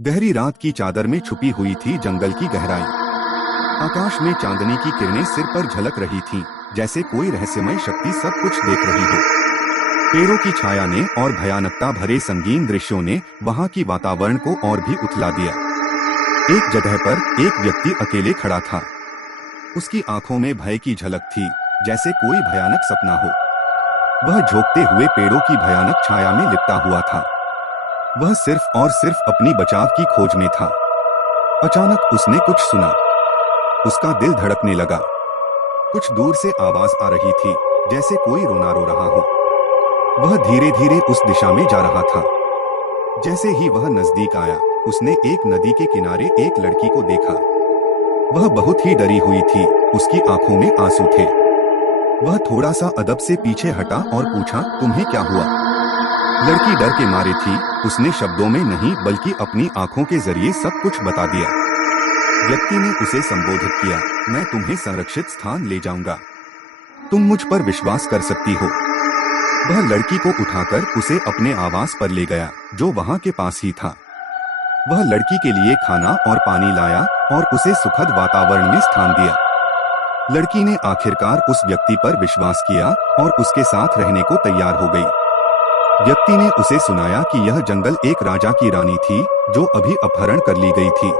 गहरी रात की चादर में छुपी हुई थी जंगल की गहराई। आकाश में चांदनी की किरणें सिर पर झलक रही थीं, जैसे कोई रहस्यमय शक्ति सब कुछ देख रही हो। पेड़ों की छाया ने और भयानकता भरे संगीन दृश्यों ने वहां की वातावरण को और भी उथला दिया। एक जगह पर एक व्यक्ति अकेले खड़ा था। उसकी आंखों में भय की झलक थी, जैसे कोई भयानक सपना हो। वह झोंकते हुए पेड़ों की भयानक छाया में लिपटा हुआ था। वह सिर्फ और सिर्फ अपनी बचाव की खोज में था। अचानक उसने कुछ सुना। उसका दिल धड़कने लगा। कुछ दूर से आवाज आ रही थी, जैसे कोई रोना रो रहा हो। वह धीरे धीरे उस दिशा में जा रहा था। जैसे ही वह नजदीक आया, उसने एक नदी के किनारे एक लड़की को देखा। वह बहुत ही डरी हुई थी, उसकी आंखों में आंसू थे। वह थोड़ा सा अदब से पीछे हटा और पूछा, तुम्हें क्या हुआ? लड़की डर के मारे थी। उसने शब्दों में नहीं बल्कि अपनी आंखों के जरिए सब कुछ बता दिया। व्यक्ति ने उसे संबोधित किया, मैं तुम्हें संरक्षित स्थान ले जाऊंगा। तुम मुझ पर विश्वास कर सकती हो। वह लड़की को उठाकर उसे अपने आवास पर ले गया, जो वहां के पास ही था। वह लड़की के लिए खाना और पानी लाया और उसे सुखद वातावरण में स्थान दिया। लड़की ने आखिरकार उस व्यक्ति पर विश्वास किया और उसके साथ रहने को तैयार हो गई। व्यक्ति ने उसे सुनाया कि यह जंगल एक राजा की रानी थी, जो अभी अपहरण कर ली गई थी।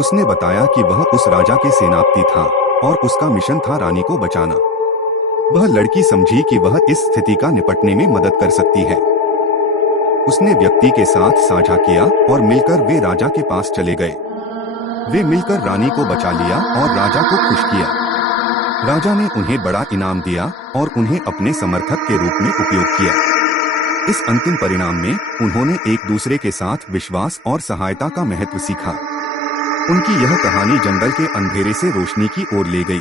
उसने बताया कि वह उस राजा के सेनापति था और उसका मिशन था रानी को बचाना। वह लड़की समझी कि वह इस स्थिति का निपटने में मदद कर सकती है। उसने व्यक्ति के साथ साझा किया और मिलकर वे राजा के पास चले गए। वे मिलकर रानी को बचा लिया और राजा को खुश किया। राजा ने उन्हें बड़ा इनाम दिया और उन्हें अपने समर्थक के रूप में उपयोग किया। इस अंतिम परिणाम में उन्होंने एक दूसरे के साथ विश्वास और सहायता का महत्व सीखा। उनकी यह कहानी जंगल के अंधेरे से रोशनी की ओर ले गई।